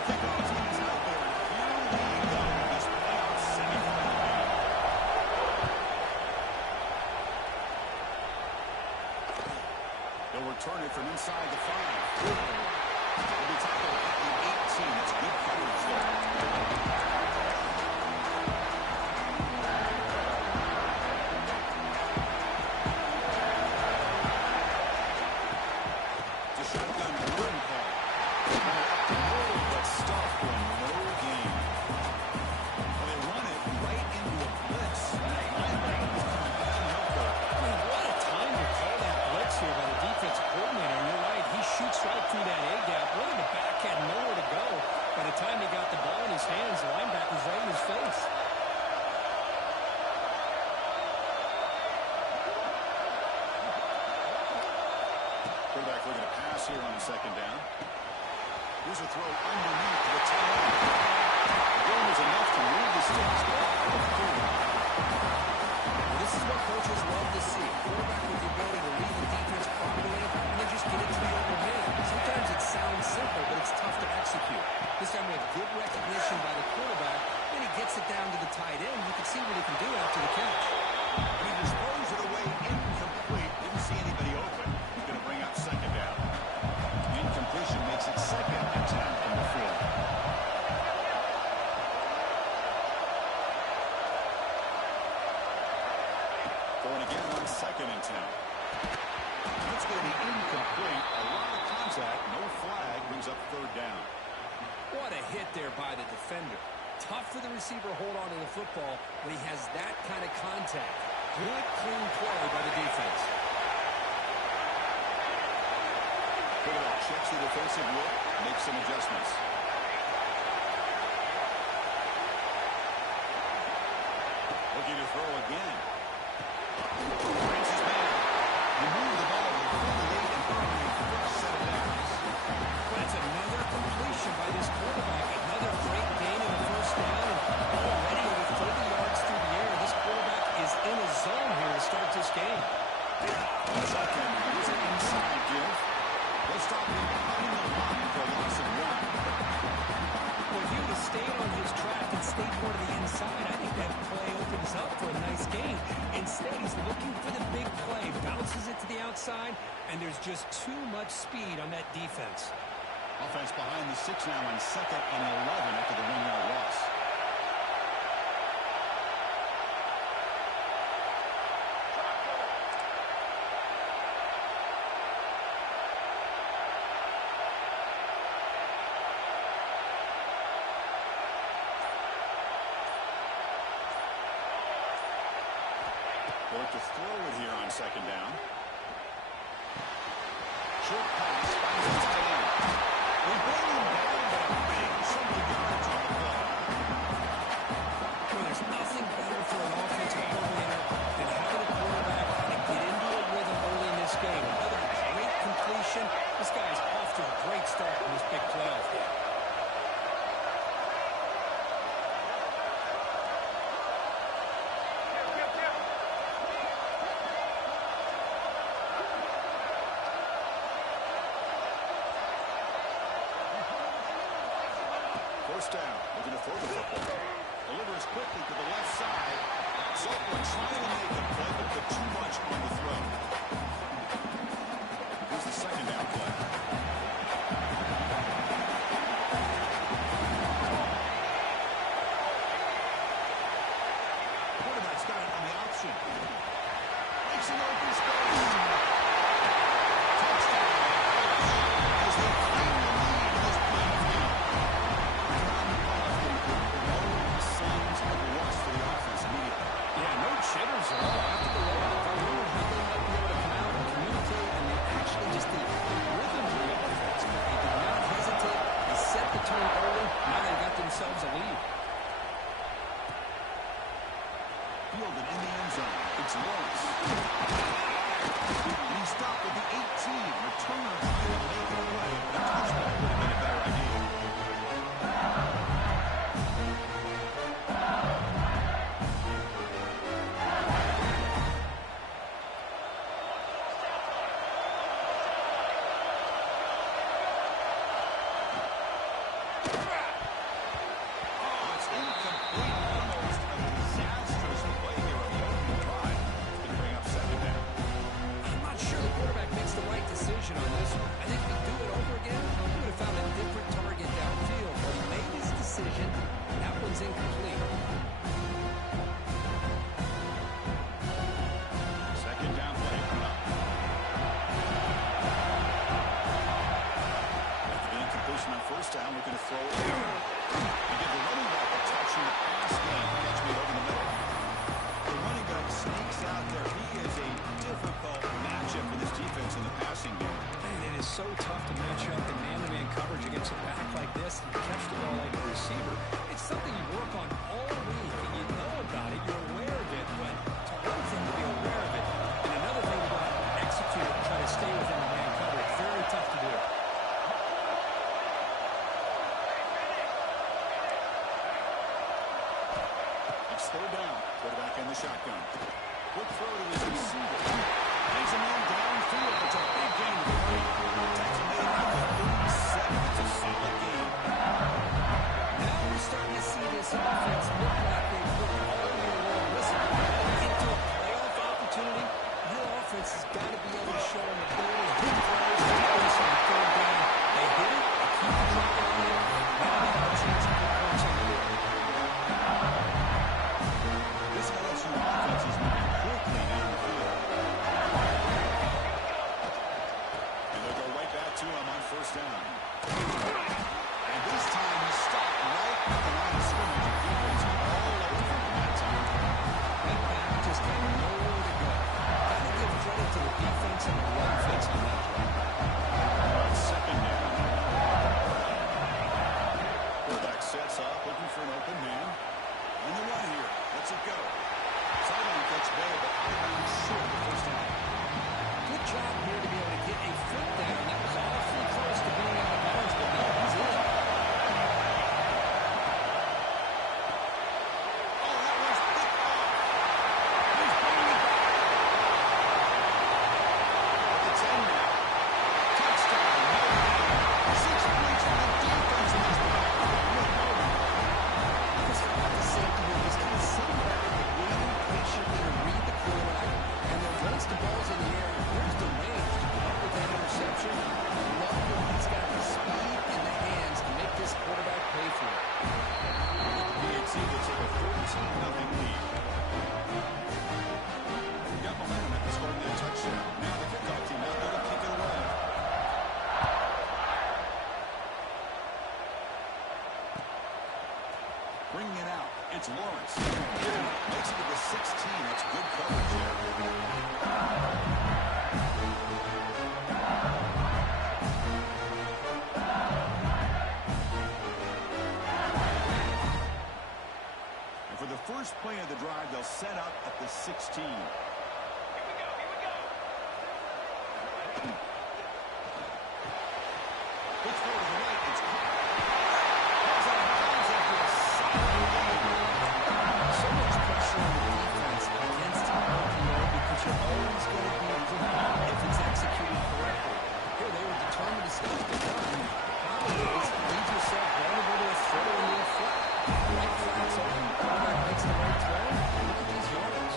The kickoff team is out there, and here we go in this playoff semifinal game. They'll return it from inside the 5. They'll be tackled at the 18. That's good coverage there. Quarterback looking to pass here on 2nd down. Here's a throw underneath to the tight end. The game was enough to move the sticks. This is what coaches love to see. A quarterback with the ability to read the defense properly and then just get it to the open man. Sometimes it sounds simple, but it's tough to execute. This time we have good recognition by the quarterback. Then he gets it down to the tight end. You can see what he can do after the catch. And he disposed it away incomplete. Didn't see anybody open. He's going to bring up 2nd down. Incompletion makes it 2nd and 10 from the field. Going again on 2nd and 10. That's going to be incomplete. A lot of contact. No flag. Brings up 3rd down. What a hit there by the defender. Tough for the receiver to hold on to the football when he has that kind of contact. Good, clean play by the defense. Quarterback checks the defensive look, makes some adjustments. Looking to throw again. Brings his man. He moved the ball really late and early in the first set of downs. That's another completion by this quarterback. Another great gain in the 1st down. And already over 30 yards through the air. This quarterback is in a zone here to start this game. On 2nd, here's an inside give. They'll stop him behind the line for a loss of 1. Well, if he would have stayed on his track and stayed more to the inside, I think that play opens up for a nice gain. Instead, he's looking for the big play, bounces it to the outside, and there's just too much speed on that defense. Offense behind the 6 now on 2nd and 11 after the 1-yard loss. They look to throw it here on 2nd down. Short pass finds the tight end. They bring him down, but a big chunk of yards on the play. Well, there's nothing better for an offensive coordinator than having a quarterback kind of get into a rhythm early in this game. Another great completion. This guy's off to a great start in this big playoff game. First down, looking to throw the football. Delivers quickly to the left side. Southley trying to make a play, but put too much on the throw. Here's the 2nd down play. Quarterback's got it on the option. Makes an open space. Touchdown. As they claim the lead in this playoff game. Jitters at all after the rollout. I wonder how they might be able to come out and communicate and actually just the rhythm here formation on first down, looking to throw it. You give the running back a touch in the pass game. Catch me over the middle. The running back sneaks out there. He is a difficult matchup for this defense in the passing game. Man, it is so tough to match up in man-to-man coverage against a back like this and catch the ball like a receiver. It's something you work on all week, and you know about it. You're aware of it, but it's one thing to be aware of it, and another thing to go out and execute it and try to stay within the man coverage. Very tough to do. It's third down. Quarterback in the shotgun. Quick throw to his receiver. Brings him in downfield. It's a big gain to the right. Takes him in at the 37. It's a solid game. Now we're starting to see this offense look like they've looked all year long. Listen, into a playoff opportunity, your offense has got to be able to show an ability to hit throws like this on third down. They hit it, they keep the clock on there. Now they have a chance to put points on the board. This LSU offense is moving quickly down the field. And they'll go right back to him on first down. And this time he stopped right at the line of scrimmage. The defense all over him that time. That back just had nowhere to go. Got to give credit to the defense and the run fits on that play. On second down. Quarterback sets up, looking for an open man. On the run here. Let's it go. Sideline catch there, but out short the first down. Good job here to be able to get a foot down. That was awfully close to being out of bounds, but no, he's in. Oh, that was picked off. He's bringing it back. At the 10 now. Touchdown. No doubt. 6 points for the defense in this one. Because how about the safety here? He's kind of sitting back and waiting patiently to read the quarterback. And then once the ball's in the air, here's the range to come up with that interception. Love that he's got the speed in the hands to make this quarterback pay for it. PHC will take a 14-0 lead. Got momentum after scoring that touchdown. Now the kickoff team out there to kick it away. Bringing it out. It's Lawrence. Makes it to the 16. That's good coverage there. And for the first play of the drive, they'll set up at the 16. Quick throw to the right. It's caught. Goes out of bounds after a solid game. So much pressure on the defense against RPO because you're always going to be wrong if it's executed correctly. Here, they were determined to stop the run. The problem is, leave yourself vulnerable to a throw into a flat. Right flat's open, quarterback makes the right throw. Look at these yards.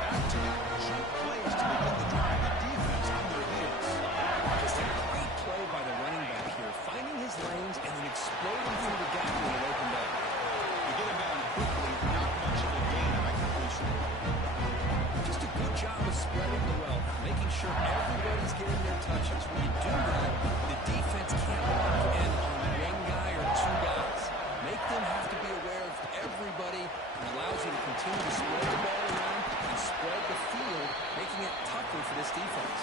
Back-to-back jump plays to begin the drive. The defense on their heels. Just a great play by the running back here, finding his lanes and then exploding through the gap when it opened up. You get him down quickly, not much of a gain on that completion. Just a good job of spreading the wealth, making sure everybody's getting their touches. When you do that, the defense can't lock in on one guy or two guys. Make them have to be aware of everybody, and allows you to continue to spread the ball around and spread the field, making it tougher for this defense.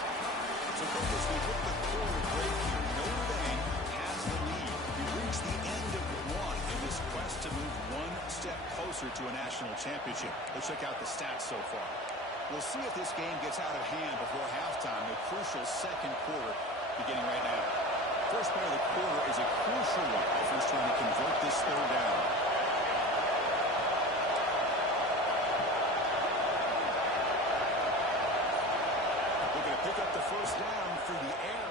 So, Coach, we hit the quarter break here. Notre Dame has the lead. We reach the end of one in this quest to move one step closer to a national championship. Let's check out the stats so far. We'll see if this game gets out of hand before halftime, the crucial second quarter beginning right now. First play of the quarter is a crucial one. Offense trying to convert this third down. Looking to pick up the first down through the air.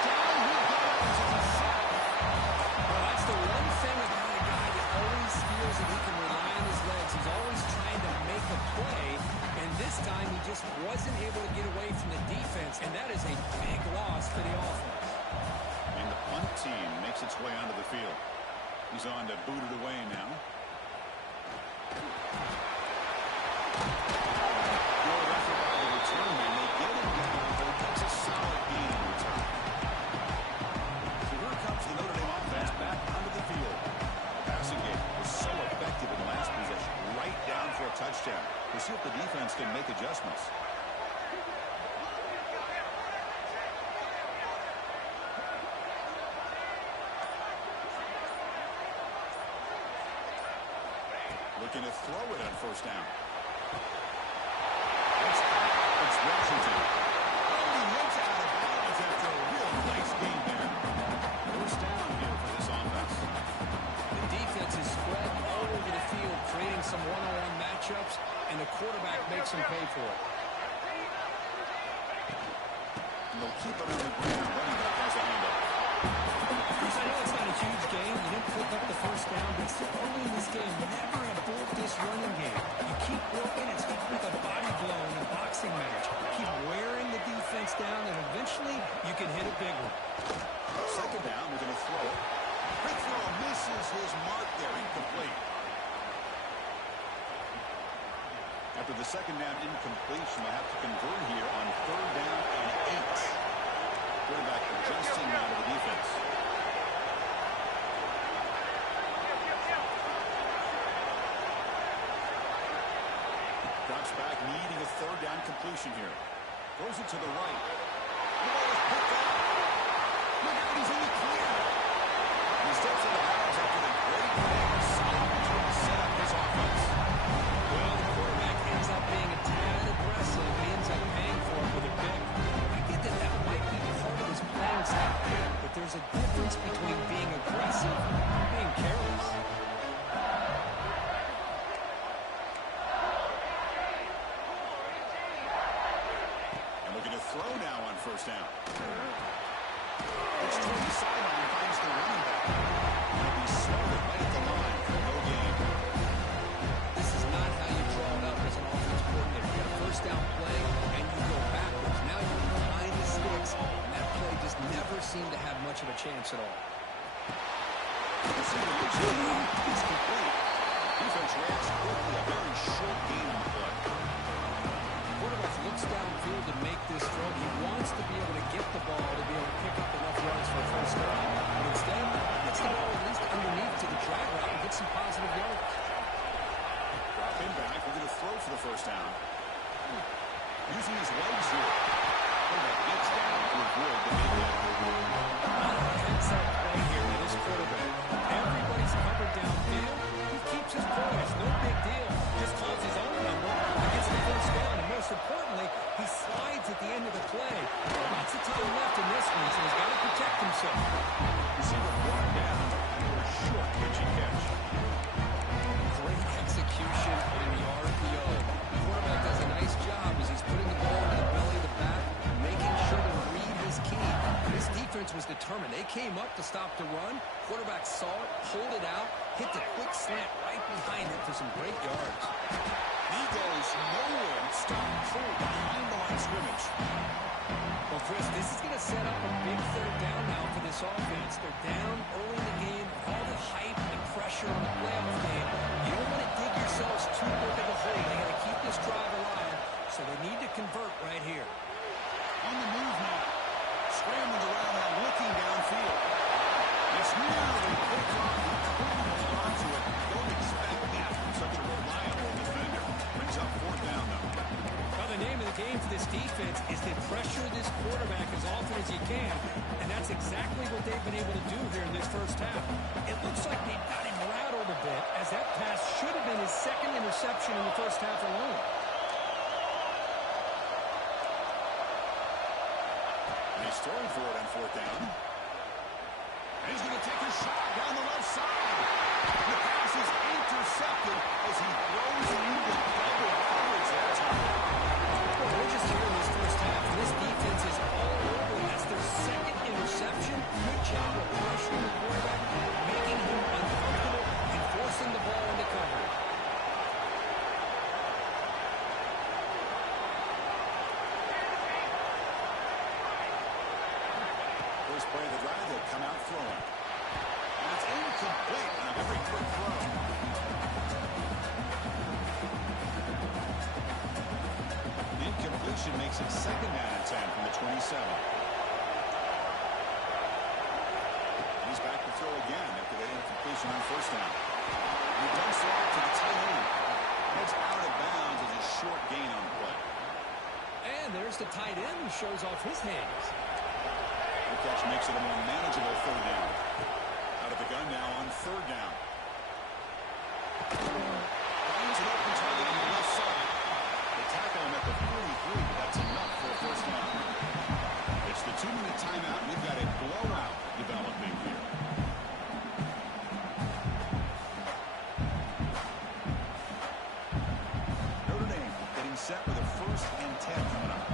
Down he goes. It's a sack. Well, that's the one thing about a guy that always feels that he can rely on his legs. He's always trying to make a play, and this time he just wasn't able to get away from the defense, and that is a big loss for the offense. And the punt team makes its way onto the field. He's on to boot it away now. Good effort by the return man. They get him down, but it takes a solid gain in return. see if the defense can make adjustments. Looking to throw it on first down. It's Washington. And he heads out of bounds after a real nice game there. First down here for this offense. The defense is spread all over the field, creating some one-on-one matchups, and the quarterback makes them pay for it. And they'll keep it on the ground. Running back has a handoff. Bruce, I know it's not a huge game. You didn't pick up the first down, but so early in this game, never abort this running game. You keep working. It's like a body blow in a boxing match. Keep wearing the defense down, and eventually you can hit a big one. Second down, we're going to throw it. Quick throw misses his mark there, incomplete. After the second down incompletion, they'll have to convert here on third down and 8. Quarterback adjusting now to the defense. Drops back, needing a third down completion here. Throws it to the right. The ball is picked up. Look out, he's in the clear. And he steps into bounds after the great play of Solomon to set up his offense. Well, the quarterback ends up being a tad aggressive. He ends up paying for it with a pick. I get that that might be part of his playing style, but there's a difference between being aggressive and being careless. Throw now on first down. It's toward the sideline and finds the running back. He'll be slowed right at the line for no gain. This is not how you draw it up as an offense coordinator. You got a first down play and you go backwards. Now you're behind the sticks, and that play just never seemed to have much of a chance at all. It's complete. Defense reacts quickly. A very short gain on the play. Quarterback looks downfield to make this throw. He wants to be able to get the ball to be able to pick up enough yards for a first down. But instead, he gets the ball at least underneath to the drag route and get some positive yards. Drop him back. We're going to throw for the first down. Using his legs here. Quarterback gets down to avoid the mid-hit. Heads-up play here to this quarterback. Everybody's covered downfield. He keeps his poise. No big deal. Just calls his own number and gets the first down. And most importantly, he slides at the end of the play. Lots of time left in this one, so he's got to protect himself. Receiver brought down for a short pitch and catch. Great execution on the RPO. The quarterback does a nice job as he's putting the ball in the belly of the back, making sure to read his key. This defense was determined. They came up to stop the run. Quarterback saw it, pulled it out, hit the quick slant right behind it for some great yards. He goes nowhere. Stopped cold behind the line of scrimmage. Well, Chris, this is going to set up a big third down now for this offense. They're down early in the game. All the hype and pressure on the playoff game. You don't want to dig yourselves too big of a hole. They got to keep this drive alive, so they need to convert right here. On the move now. Scrambling around now, looking downfield. It's nearly picked off. He couldn't hold on to it. Don't expect that from such a reliable defender. Brings up fourth down, though. Well, the name of the game for this defense is to pressure this quarterback as often as you can, and that's exactly what they've been able to do here in this first half. It looks like they've got him rattled a bit, as that pass should have been his second interception in the first half alone. He's throwing for it on fourth down. And he's going to take a shot down the left side. The pass is intercepted as he throws it into double coverage that time. Well, we're just here in this first half, and this defense is all over. That's their second interception. Good job of pressuring the quarterback, making him uncomfortable, and forcing the ball into coverage. First play of the drive, they'll come out throwing. And it's incomplete on a very quick throw. Incompletion makes it second down and 10 from the 27. He's back to throw again after that incompletion on first down. And he dumps it off to the tight end. It's out of bounds as a short gain on the play. And there's the tight end who shows off his hands. The catch makes it a more manageable third down. Out of the gun now on third down. Finds an open target on the left side. They tackle him at the 43, but that's enough for a first down. It's the 2-minute timeout. We've got a blowout developing here. Notre Dame getting set with a 1st and 10 coming up.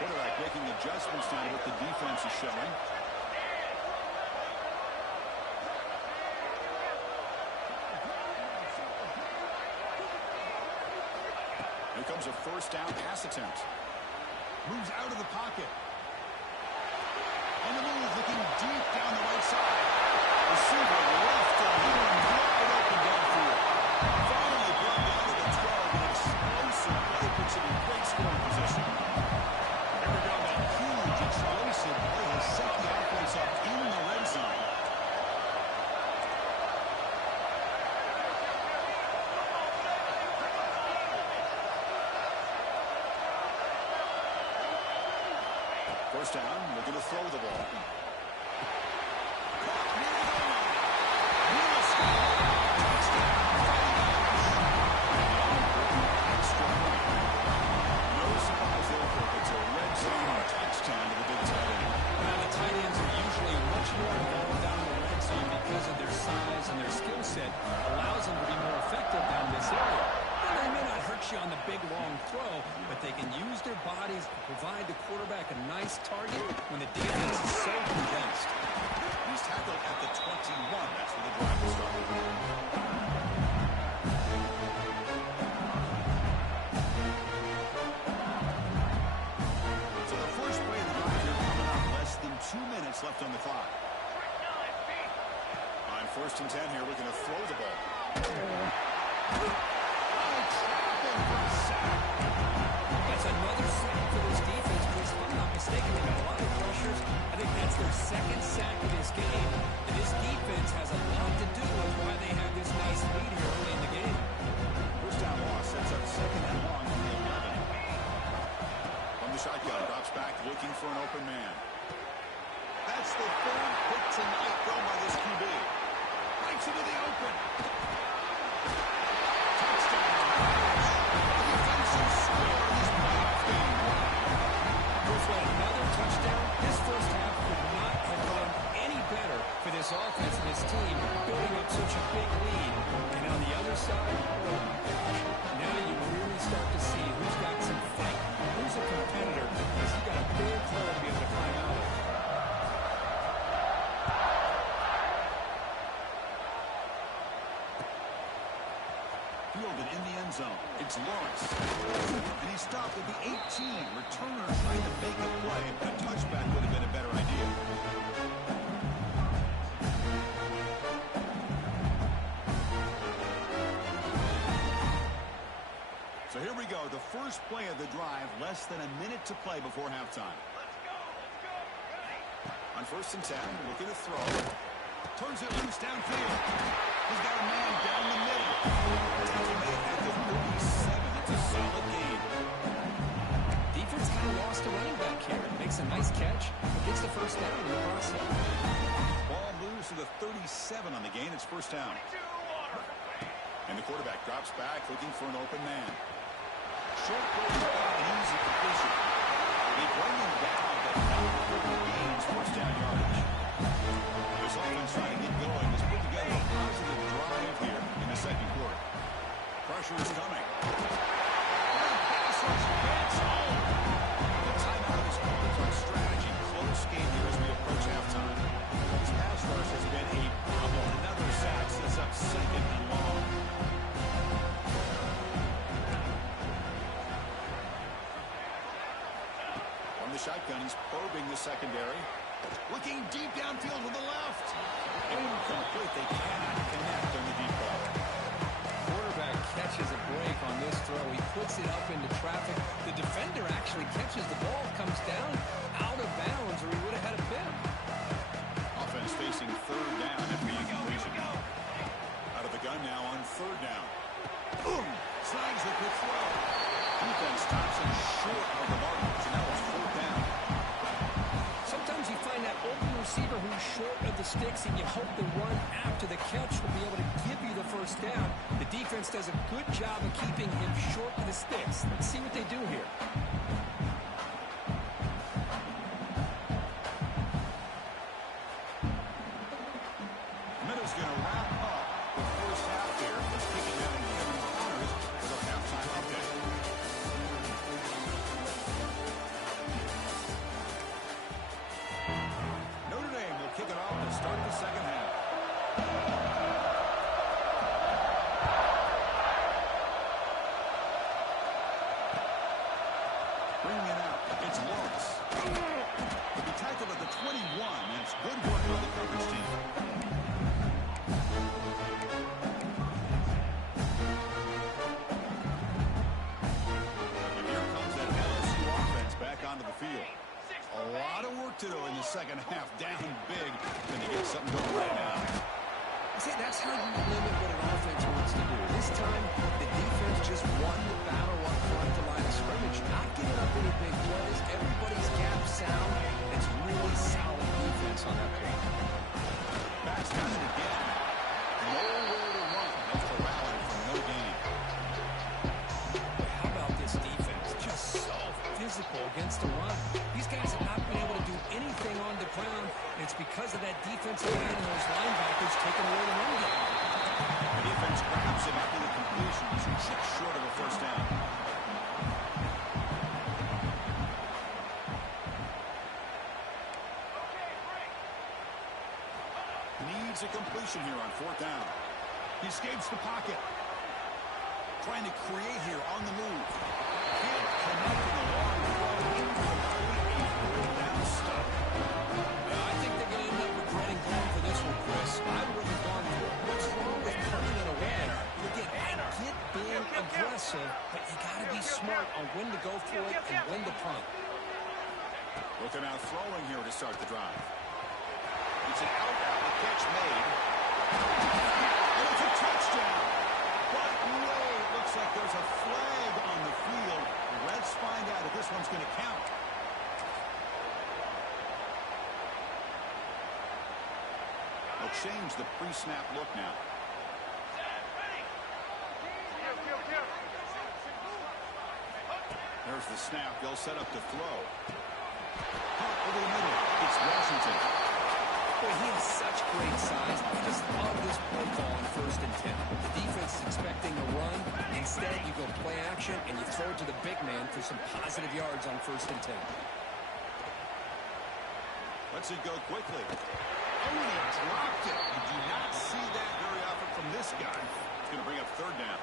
Quarterback making adjustments now to what the defense is showing. Here comes a first down pass attempt. Moves out of the pocket. On the move, looking deep down the right side. Receiver left to him, wide open downfield. Finally brought down to the 12. An explosive play puts him in great scoring position. Here we go. That huge explosive play has set the offense up in the red zone. First down, looking to throw the ball. Caught near the goal line. Lewis touchdown. Extra point. No surprise there, Kirk. It's a red zone touchdown to the big tight end. Now, the tight ends are usually much more involved down in the red zone because of their size and their skill set allows them to be more effective down this area. They may not hurt you on the big, long throw, but they can use their bodies to provide the quarterback a nice target when the defense is so condensed. He's tackled at the 21. That's where the drive will start. So the first play of the drive here coming up. Less than 2 minutes left on the clock. On 1st and 10 here, looking to throw the ball. That's another sack for this defense, Chris. If I'm not mistaken, they've got a lot of pressures. I think that's their 2nd sack of this game. And this defense has a lot to do with why they have this nice lead here early in the game. First down loss sets up 2nd and long from the 11. From the shotgun, drops back looking for an open man. That's the 3rd pick tonight thrown by this QB. Breaks into the open. Another touchdown. This first half could not have gone any better for this offense and this team, building up such a big lead. And on the other side, oh my gosh, now you really start to see who's got some fight, who's a competitor, because he's got a big hole to be able to climb out of. Fielded in the end zone. It's Lawrence. And he stopped at the 18. Returner trying to make a play. A touchback would have been a better idea. So here we go. The first play of the drive. Less than a minute to play before halftime. On 1st and 10, looking to throw. Turns it loose downfield. He's got a man down the middle. Tackle made at the 37. That's a solid gain. Defense kind of lost a running back here. Makes a nice catch, but gets the first down in the process. Ball moves to the 37 on the gain. It's first down. And the quarterback drops back looking for an open man. Short goal, an easy completion. They bring him down, but not quick gains. First down yardage. This offense trying to get going has put together a positive drive here in the 2nd quarter. Pressure is coming. Pass rush gets home. The timeout is called on strategy. Close game here as we approach halftime. This pass rush has been a problem. Another sack sets up 2nd and long. From the shotgun, he's probing the secondary. Looking deep downfield to the left. Incomplete. They cannot connect on the deep ball. Quarterback catches a break on this throw. He puts it up into traffic. The defender actually catches the ball, comes down out of bounds, or he would have had a pick. Offense Offense facing 3rd down after the completion. Out of the gun now. receiver who's short of the sticks, and you hope the run after the catch will be able to give you the first down. The defense does a good job of keeping him short of the sticks. Let's see what they do here. Minutes going to wrap up the first half here. Let's kick it down to Kevin Connors for the halftime update. Notre Dame will kick it off to start the second half. Bringing it out, it's Lawrence. He'll be tackled at the 21, and it's good work by the coverage team. And here comes that LSU offense back onto the field. A lot of work to do in the second half, down big, and they get something going right now. See, that's how you limit what an offense wants to do. This time, the defense just won the battle up front at the line of scrimmage. Not giving up any big plays. Everybody's gap sound. It's really solid defense on that play. Backs got it again. Nowhere to run. That's the rally from no gain. How about this defense? Just so physical against the run. These guys have not been able to do anything on the ground. It's because of that defensive line and those linebackers taking away the run game. The defense grabs him after the completion. He's just short of a first down. Needs a completion here on fourth down. He escapes the pocket. Trying to create here on the move. Can't connect with the long throw into a fourth down stop. I think they're going to end up regretting going for this one, Chris. I would have gone for it. What's wrong with turning it away? Again, I get being aggressive, but you got to be smart on when to go for it and when to punt. Looking out throwing here to start the drive. It's an out-out catch made. And it's a touchdown. But no, it looks like there's a flag on the field. Let's find out if this one's going to count. They'll change the pre-snap look now. There's the snap. They'll set up to throw. Caught over the middle. It's Washington. Boy, he has such great size. I just love this play call on 1st and 10. The defense is expecting a run. Instead, you go play action, and you throw it to the big man for some positive yards on 1st and 10. Lets it go quickly. Oh, he dropped it. You do not see that very often from this guy. It's going to bring up third down.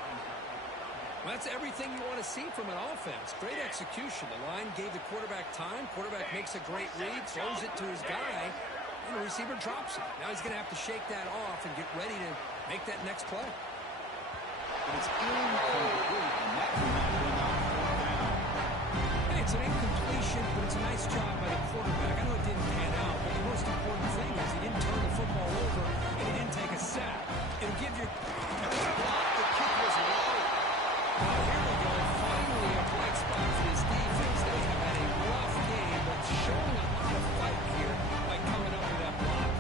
Well, that's everything you want to see from an offense. Great execution. The line gave the quarterback time. Quarterback makes a great read, throws it to his guy, and the receiver drops it. Now he's going to have to shake that off and get ready to make that next play. But it's incomplete, and that will not bring up fourth down. Hey, it's an incompletion, but it's a nice job by the quarterback. I know it didn't pan out, but the most important thing is he didn't turn the football over, and he didn't take a sack. It'll give you... And it's blocked. The kick was low. Well, here we go. Finally, a bright spot for this defense. They have had a rough game, but showing a lot of fight here by coming up with that block.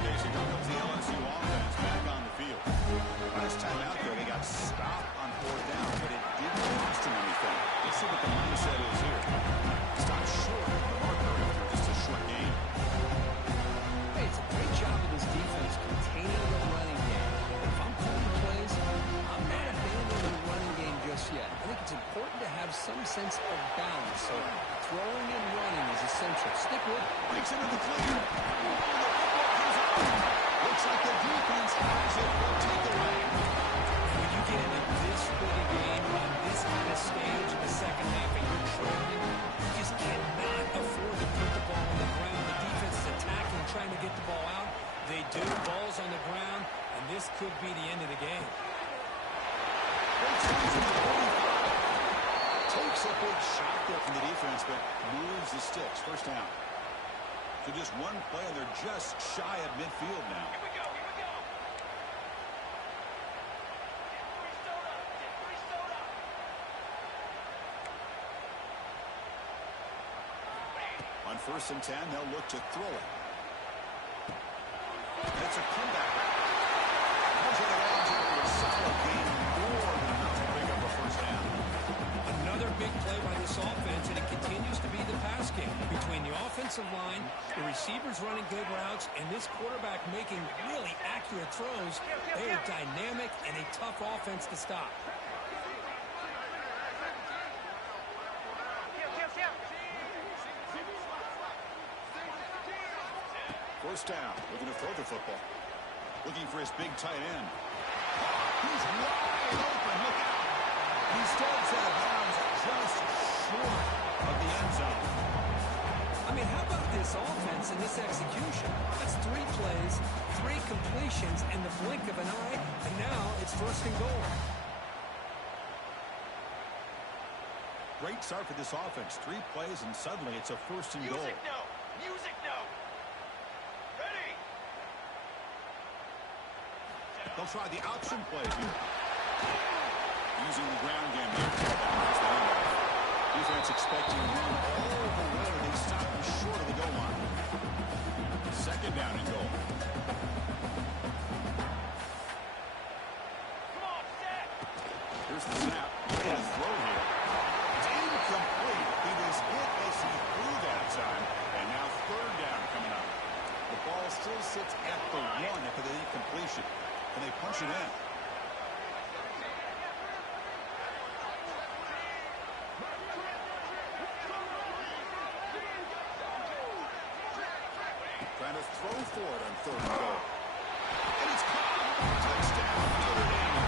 Okay, so here comes the LSU offense back on the field. Last time out there, they got stopped on fourth down, but it didn't cost them anything. Let's see what the mindset is here. Stop short of the marker after just a short game. Hey, it's a great job of this defense containing the running game. If I'm calling plays, I'm not abandoning the running game just yet. I think it's important to have some sense of balance. So throwing and running is essential. Stick with it. Breaks into the clear. And the football comes out. Looks like the defense has it. They'll take it away. When you get into this big a game on this kind of stage in the second half and you're trailing, you just cannot afford to put the ball on the ground. The defense is attacking, trying to get the ball out. They do. Ball's on the ground, and this could be the end of the game. Takes a big shot there from the defense, but moves the sticks. First down. So just one play, and they're just shy of midfield now. Here we go. On 1st and 10, they'll look to throw it. That's a comeback. Measured it out to a solid game, more than enough to pick up a first down. Another big play by this offense, and it continues to be the pass game. Between the offensive line, the receivers running good routes, and this quarterback making really accurate throws, they are dynamic and a tough offense to stop. First down, looking to throw the football. Looking for his big tight end. He's wide open, look out. He steps out of bounds just short of the end zone. I mean, how about this offense and this execution? That's 3 plays, 3 completions in the blink of an eye, and now it's first and goal. Great start for this offense. 3 plays, and suddenly it's a first and goal. Music no! Music no! Ready! They'll try the option play here. Using the ground game here. That's the handoff. Defense expecting to run all the way. They stop him short of the goal line. Second down and goal. Come on, set! Here's the snap. He's going to throw here. It's incomplete. He was hit as he threw that time. And now third down coming up. The ball still sits at the 1 after the incompletion. And they punch it in. Trying to throw for it on third and goal. And it's caught. Touchdown, Notre Dame.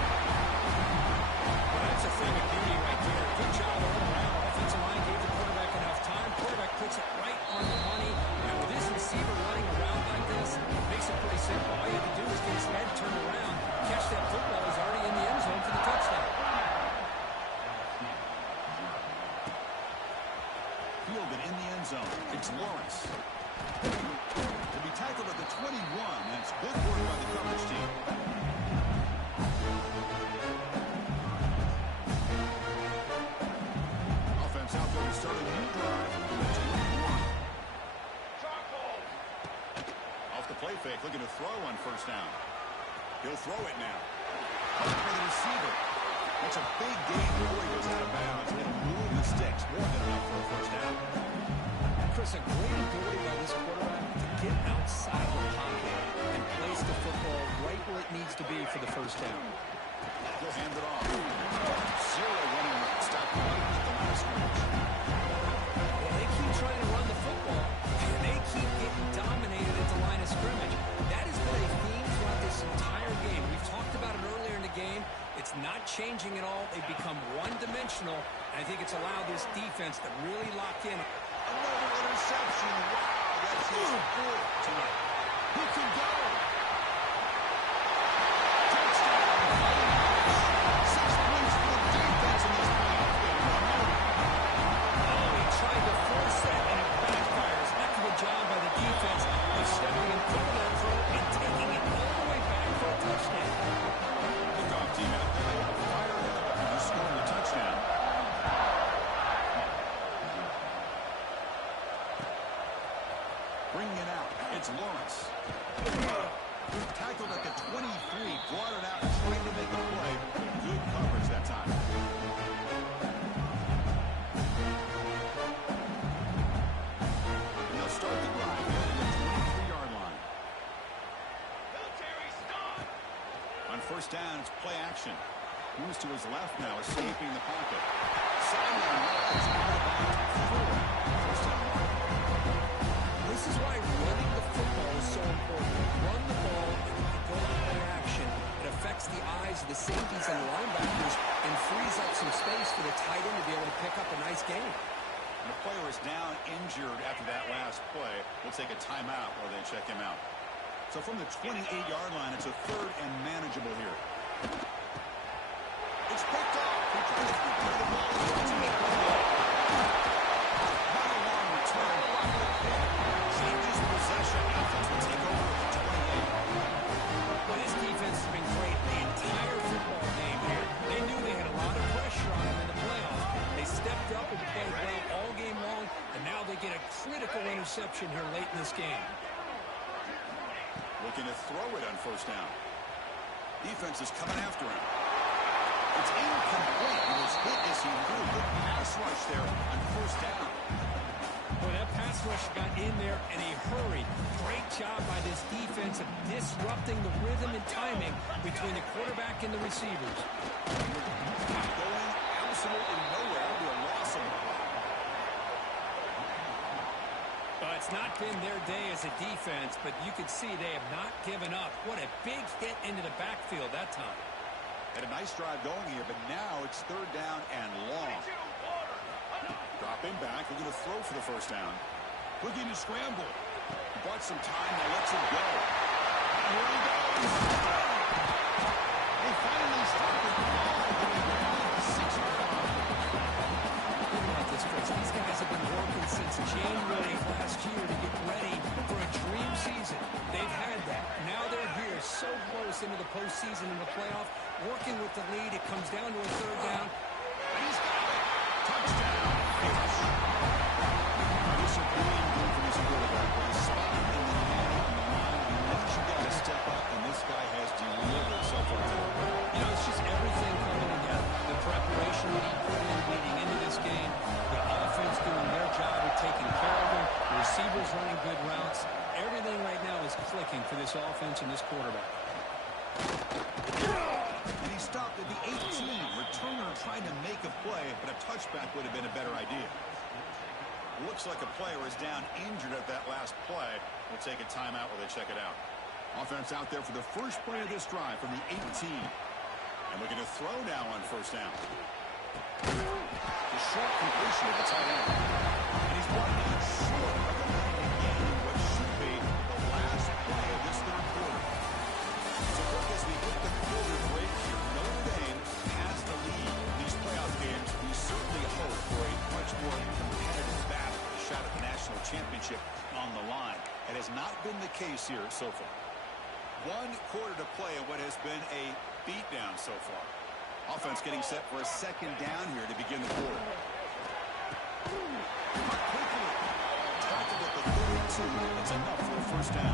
Well, that's a thing of beauty right there. Good job all around. Offensive line gave the quarterback enough time. Quarterback puts it right on the money. And with this receiver running around like this, it makes it pretty simple. All you have to do is get his head turned around, catch that football. He's already in the end zone for the touchdown. Fielded in the end zone. It's Lawrence. To be tackled at the 21. That's good work by the coverage team. Offense out there to start a new drive. That's 21. Off the play fake, looking to throw on first down. He'll throw it now. Caught by the receiver. That's a big gain before he goes out of bounds. It'll move the sticks. More than enough for a first down. Chris, a great ability by this quarterback to get outside the pocket and place the football right where it needs to be for the first down. He'll hand it off. 0 running route. Stop right at the line of scrimmage. Well, they keep trying to run the football, and they keep getting dominated at the line of scrimmage. That has been a theme throughout this entire game. We've talked about it earlier in the game. It's not changing at all. They've become one-dimensional, and I think it's allowed this defense to really lock in. Another interception. Wow, that's his 4th tonight. He can go. Touchdown. 6 points for the defense in this playoff game. Oh, he tried to force that, and it backfires. Heck of a job by the defense of stepping in front of that throw and taking it all the way back for a touchdown. Kickoff team out there. They are fired up. They're scoring a touchdown. Bringing it out. It's Lawrence. Tackled at the 23. Brought it out. Trying to make a play. Good coverage that time. And they'll start the drive at the 23-yard line. Military stop! On first down, it's play action. Moves to his left now, escaping the pocket. Sideline route is out of bounds. First down mark. This is why running the football is so important. Run the ball, and when you go to play action, it affects the eyes of the safeties and the linebackers and frees up some space for the tight end to be able to pick up a nice gain. And a player is down injured after that last play. We'll take a timeout while they check him out. So from the 28-yard line, it's a 3rd and manageable here. It's picked off. He tries to prepare the ball. Not a long return. Changes possession. Offense will take over at the 28. Well, this defense has been great the entire football game here. They knew they had a lot of pressure on them in the playoffs. They stepped up and played well all game long, and now they get a critical interception here late in this game. Looking to throw it on first down. Defense is coming after him. It's incomplete. He was hit as he threw. Good pass rush there on first down. Well, that pass rush got in there in a hurry. Great job by this defense of disrupting the rhythm and timing between the quarterback and the receivers. Going absolutely nowhere. It'll be a loss of. It's not been their day as a defense, but you can see they have not given up. What a big hit into the backfield that time. Had a nice drive going here, but now it's third down and long. Dropping back, looking to throw for the first down. Looking to scramble. He bought some time, now lets him go. Here he goes. They finally stopped the ball. 6-yard line. Think about this, Chris. These guys have been working since January of last year to get ready for a dream season. They've had that. Now they're here so close into the postseason and the playoff. Working with the lead, it comes down to a third down. And he's got it. Touchdown. This is a brilliant move from his quarterback. With a spot in the net on the line, you know you got to step up, and this guy has delivered so far today. You know, it's just everything coming together. The preparation that he put in leading into this game, the offense doing their job of taking care of him, the receivers running good routes. Everything right now is clicking for this offense and this quarterback. And he stopped at the 18. Returner trying to make a play, but a touchback would have been a better idea. Looks like a player is down injured at that last play. We'll take a timeout while they check it out. Offense out there for the first play of this drive from the 18. And looking to throw now on first down. The short completion of the tight end. And he's brought down short of the line again, what should be the last play of this third quarter. So look as we hit the quarter break here. Notre Dame has the lead in these playoff games. We certainly hope for a much more competitive battle, a shot at the national championship on the line. It has not been the case here so far. 1 quarter to play in what has been a beatdown so far. Offense getting set for a second down here to begin the quarter. Quickly tackled at the 32. That's enough for a first down.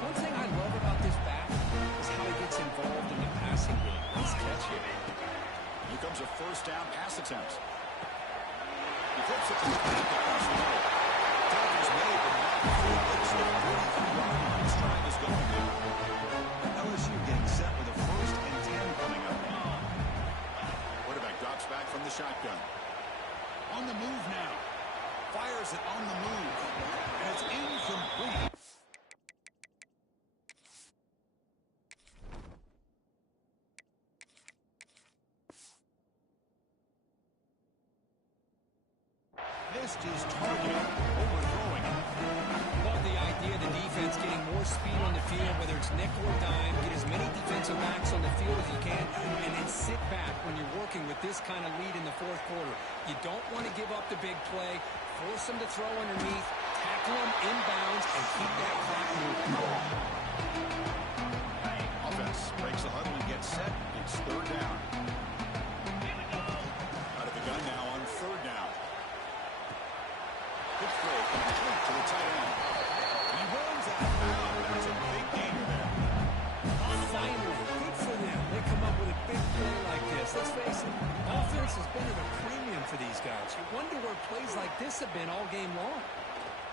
One thing I love about this back is how he gets involved in the passing game. Nice catch here. Here comes a first down pass attempt. He flips it to the back across the middle. Tackle's made, but not before it gets to the 43-yard line. This drive is going now. LSU getting set with a first and 10 coming up. Quarterback drops back from the shotgun. On the move now. Fires it on the move. And it's incomplete. Missed his target, overthrowing it. Love the idea of the defense getting more speed on the field, whether it's nickel or dime, get as many defensive backs on the field as you can, and then sit back when you're working with this kind of lead in the fourth quarter. You don't want to give up the big play, force them to throw underneath, tackle them inbounds, and keep that clock moving. Offense breaks the huddle and gets set. It's third down. Out of the gun now on third down. Good throw complete to the tight end. He runs out of bounds. That's a big gainer there. Finally, good for them. They come up with a big play like this. Let's face it, offense has been at a premium for these guys. You wonder where plays like this have been all game long.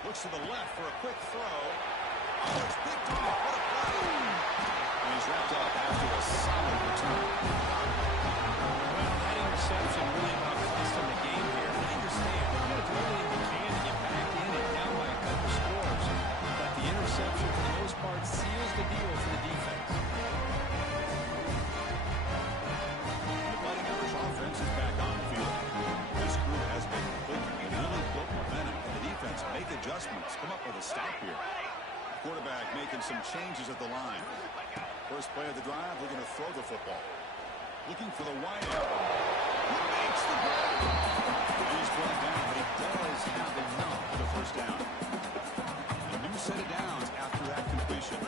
Looks to the left for a quick throw. Oh, it's picked off. What a play. And he's wrapped up after a solid return. Well, that interception really about cost them the game here. I understand. They're going to do everything they can to get back in and down by a couple scores. But the interception, for the most part, seals the deal for the defense. The Fighting Irish offense is back on the field. This group has been clicking and really built momentum. And the defense make adjustments. Come up with a stop here. Quarterback making some changes at the line. First play of the drive, looking to throw the football. Looking for the wide out. He makes the grab. And he's brought down, but he does have enough for the first down. A new set of downs after that completion.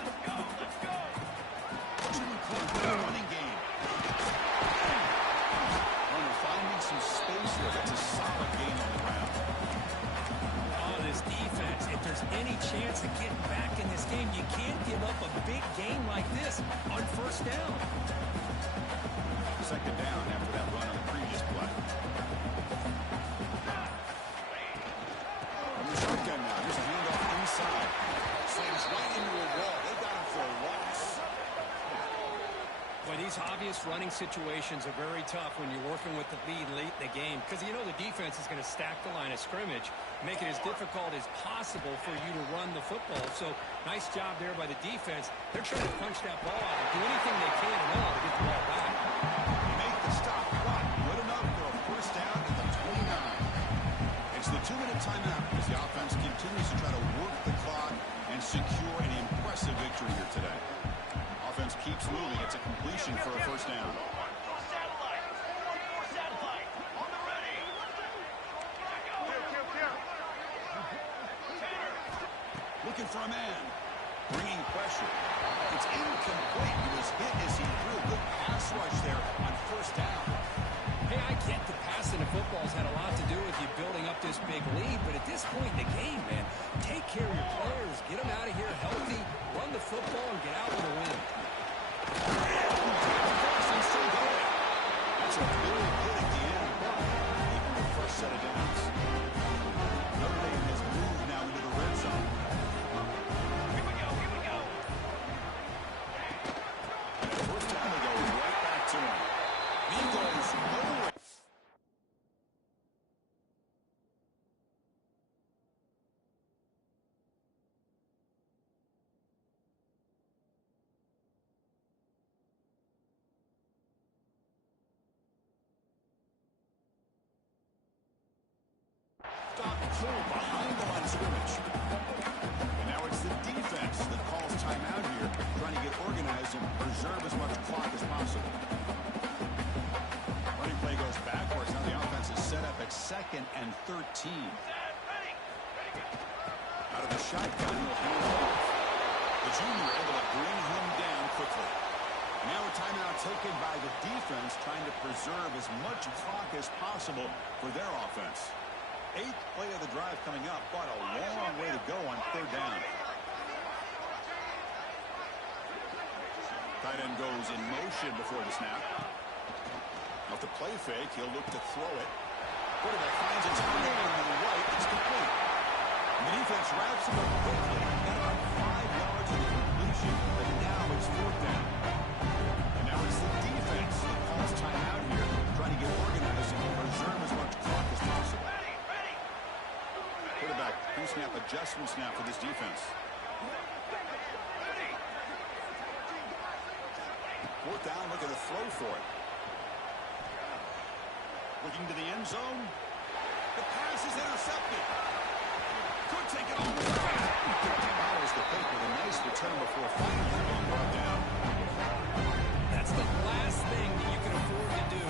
Jimmy Clark, running game. Runner finding some space there. That's a solid game on the ground. Oh, this defense, if there's any chance of getting back in this game. You can't give up a big game like this on first down. Second down after that run on the previous play. From the shotgun now, here's a handoff inside. Slams right into a wall. They got him for a loss. Well, these obvious running situations are very tough when you're working with the lead late in the game, because you know the defense is going to stack the line of scrimmage, make it as difficult as possible for you to run the football. So nice job there by the defense. They're trying to punch that ball out and do anything they can and all to get the ball back. Make the stop. What? Good enough for a first down at the 29. It's the 2-minute timeout as the offense continues to try to work the clock and secure an impressive victory here today. Offense keeps moving. It's a completion for a first down. Looking for a man. Bringing pressure. It's incomplete. He was hit as he threw. Good pass rush there on first down. Hey, I get the passing of football's had a lot to do with you building up this big lead, but at this point in the game, man, take care of your players. Get them out of here healthy, run the football, and get out with a win. That's a big hit at the end. Even the first set of downs. Notre Dame has moved now into the red zone. Here we go. And first down, they go right back to him. He goes nowhere. Behind the line of scrimmage. And now it's the defense that calls timeout here, trying to get organized and preserve as much clock as possible. Running play goes backwards. Now the offense is set up at 2nd and 13. Out of the shotgun, he'll hand off. The junior able to bring him down quickly. Now a timeout taken by the defense, trying to preserve as much clock as possible for their offense. 8th play of the drive coming up, but a long way to go on third down. Tight end goes in motion before the snap. Off the play fake, he'll look to throw it. Quarterback finds a tunnel to the right. It's complete. And the defense wraps him up quickly. Got about 5 yards of the completion, but now it's fourth down. And now it's the defense that calls timeout here, trying to get organized and preserve as much clock as possible. Quarterback pre-snap adjustment snap for this defense. Fourth down, looking to throw for it. Looking to the end zone. The pass is intercepted. Could take it all the way. Follows the pick with a nice return before finally being brought down. That's the last thing that you can afford to do.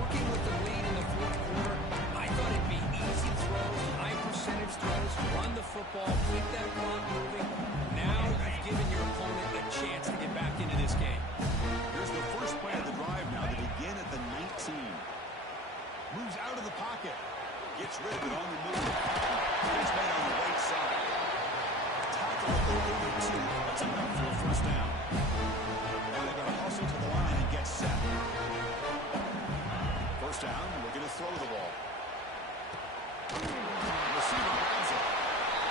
Working with the lead in the fourth quarter, I thought it'd be easy throws, high percentage throws, run the football, keep that clock moving. Now you've given your opponent a chance to get back into this game. Here's the first play of the drive now to begin at the 19. Moves out of the pocket. Gets rid of it on the move. It's made on the right side. Tackle at the 32. That's enough for a first down. Now they're going to hustle to the line and get set. First down, we're going to throw the ball. Receiver grabs it.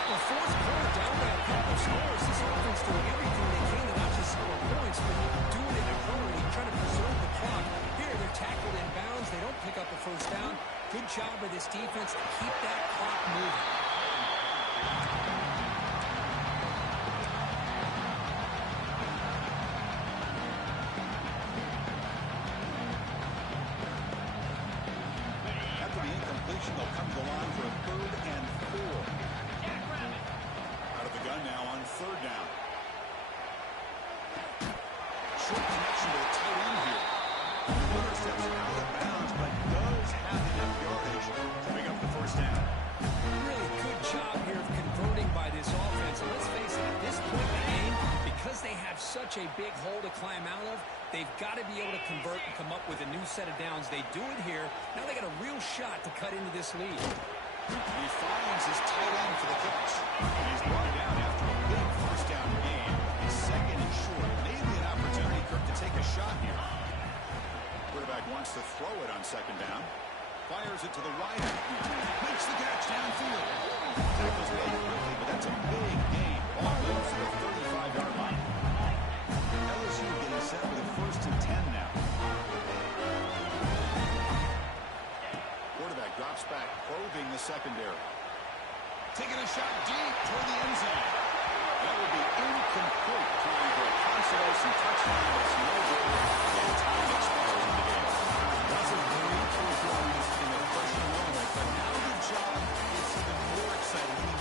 Well, fourth quarter down by a couple of scores. This offense doing everything they can to not just score points, but doing it in a hurry, trying to preserve the clock. Here, they're tackled in bounds. They don't pick up a first down. Good job by this defense to keep that clock moving. After the incompletion, they'll come to the line for a 3rd and 4. Out of the gun now on 3rd down. Short connection to the tight end here. The runner steps out of bounds, but does have enough yardage to pick up the first down. Really good job here of converting by this offense. And let's face it, at this point in the game, because they have such a big hole to climb out of, they've got to be able to convert and come up with a new set of downs. They do it here. Now they got a real shot to cut into this lead. He finds his tight end for the catch. He's brought throws it to the wider. Makes the catch downfield. Tackles made quickly, but that's a big gain. Ball goes to the 35-yard line. LSU getting set with a 1st and 10 now. Quarterback drops back, probing the secondary. Taking a shot deep toward the end zone. That will be incomplete, trying for a consolation touchdown. It's no good. And time expires in the game. That's a great performance in a pressure moment, but now the job is even more exciting.